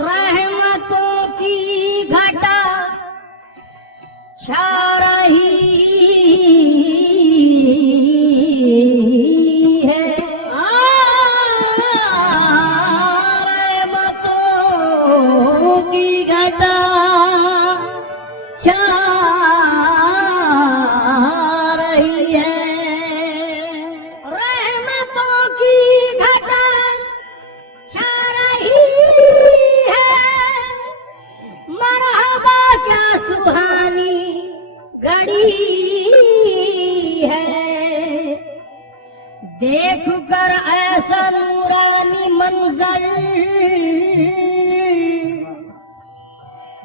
रहमतों की घटा छा रही है। रहमतों की घटा छा रही है। रहमतों की घटा छा रही है। मरहबा क्या सुहानी घड़ी है। देख कर ऐसा नूरानी मंजर,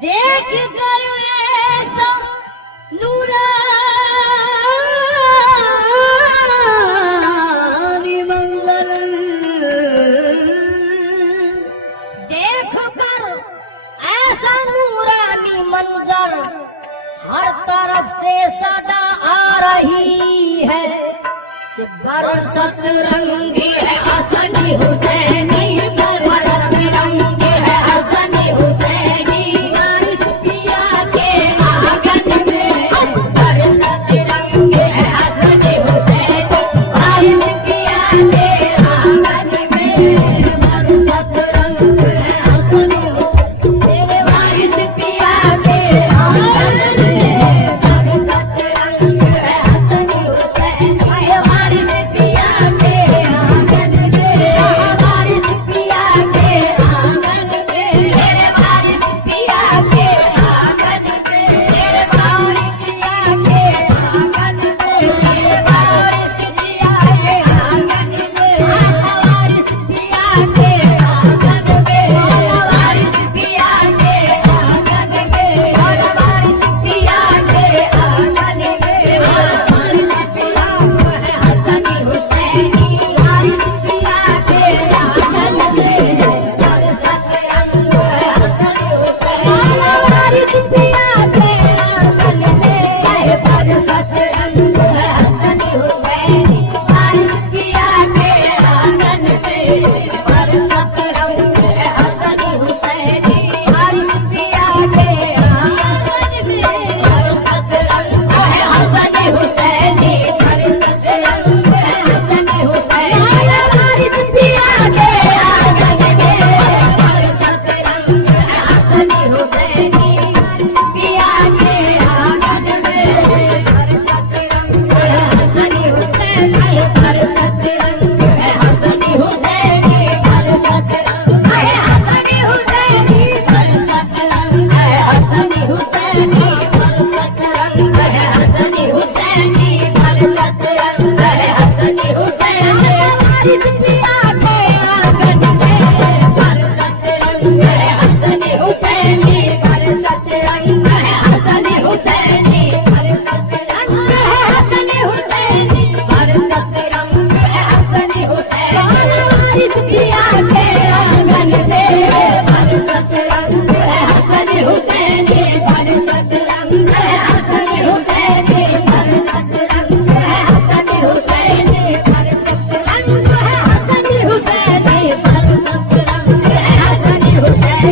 देख कर ऐसा नूरानी मंजर, देख कर ऐसा नूरानी मंजर हर तरफ से सदा आ रही है कि बरसत रंगी है हसनी हुसैनी, बरसत रंगी है हसनी हुसैनी। बारिश पिया के आंगन में बरसत रंगी है हसनी हुसैनी, बारिश पिया के आंगन में बरसत रंग है हसनी हो मेरे बारिश पिया के आंगन में बरसत रंग है हसनी हुसैनी। बारिश पिया के आंगन में, बारिश पिया के आंगन में मेरे बारिश पिया के आंगन में, मेरे बारिश पिया के आंगन में, मेरे बारिश पिया के आंगन में, बारिश पिया के आंगन में, बारिश पिया के आंगन में, बारिश पिया के आंगन में, बारिश पिया है हसनी हुसैनी, बारिश पिया के आंगन में बरसत रंग है हसनी हुसैनी, बारिश पिया के आंगन में बरसत रंग है हसनी हुसैनी, बारिश पिया के आंगन में बरसत रंग है हसनी हुसैनी, बारिश पिया के आंगन में बरसत रंग है हसनी हुसैनी, बरसत रंग है हसनी हुसैनी, बारिश पिया के आंगन में बरसत रंग है हसनी हुसैनी, बारिश पिया के आंगन में बरसत रंग है हसनी हुसैनी, बरसत रंग है हसनी हुसैनी, बरसत रंग है हसनी हुसैनी, बरसत रंग है हसनी हुसैनी, बरसत रंग है हसनी हुसैनी, बरसत रंग है हसनी हुसैनी, बारिश पिया के आंगन में बरसत रंग है हसनी हुसैनी, बरसत रंग है हसनी हुसैनी, बरसत रंग है हसनी हुसैनी, बरसत रंग है हसनी हुसैनी, बारिश पिया के आंगन में बरसत रंग है हसनी हुसैनी, बरसत रंग है हसनी हुसैनी, बरसत रंग है हसनी हुसैनी, बरसत रंग है हसनी हुसैनी, बरसत रंग है हसनी हुसैनी।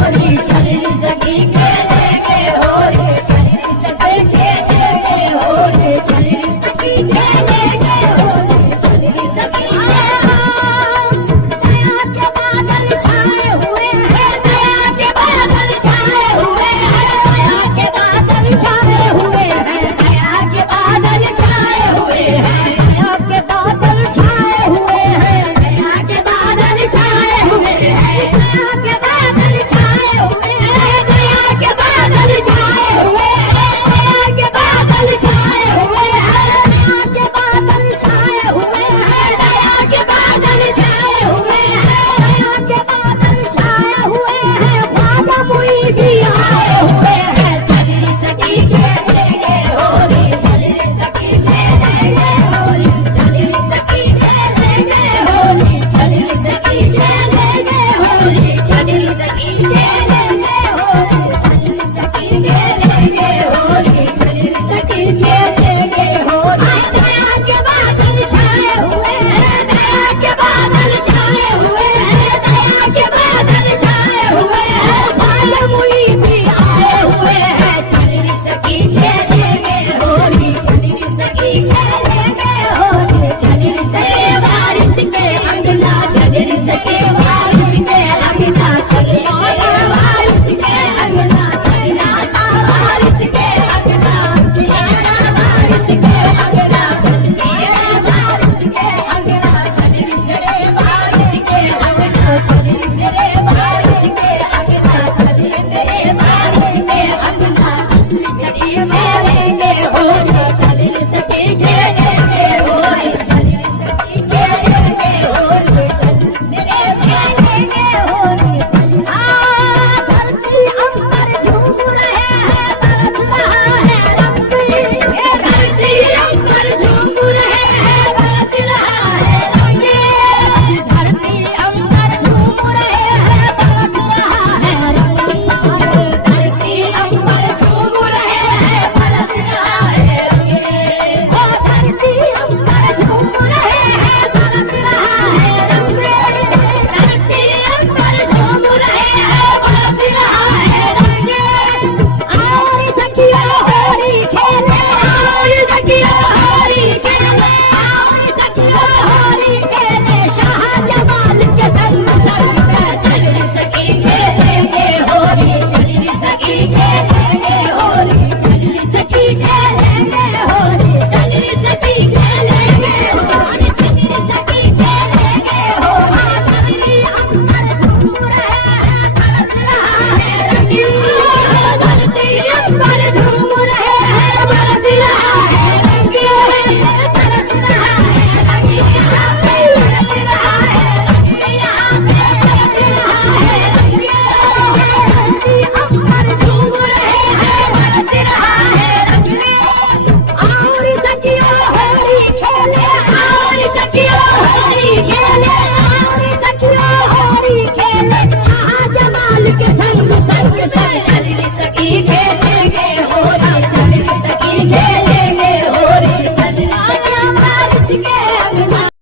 मोरी चरण से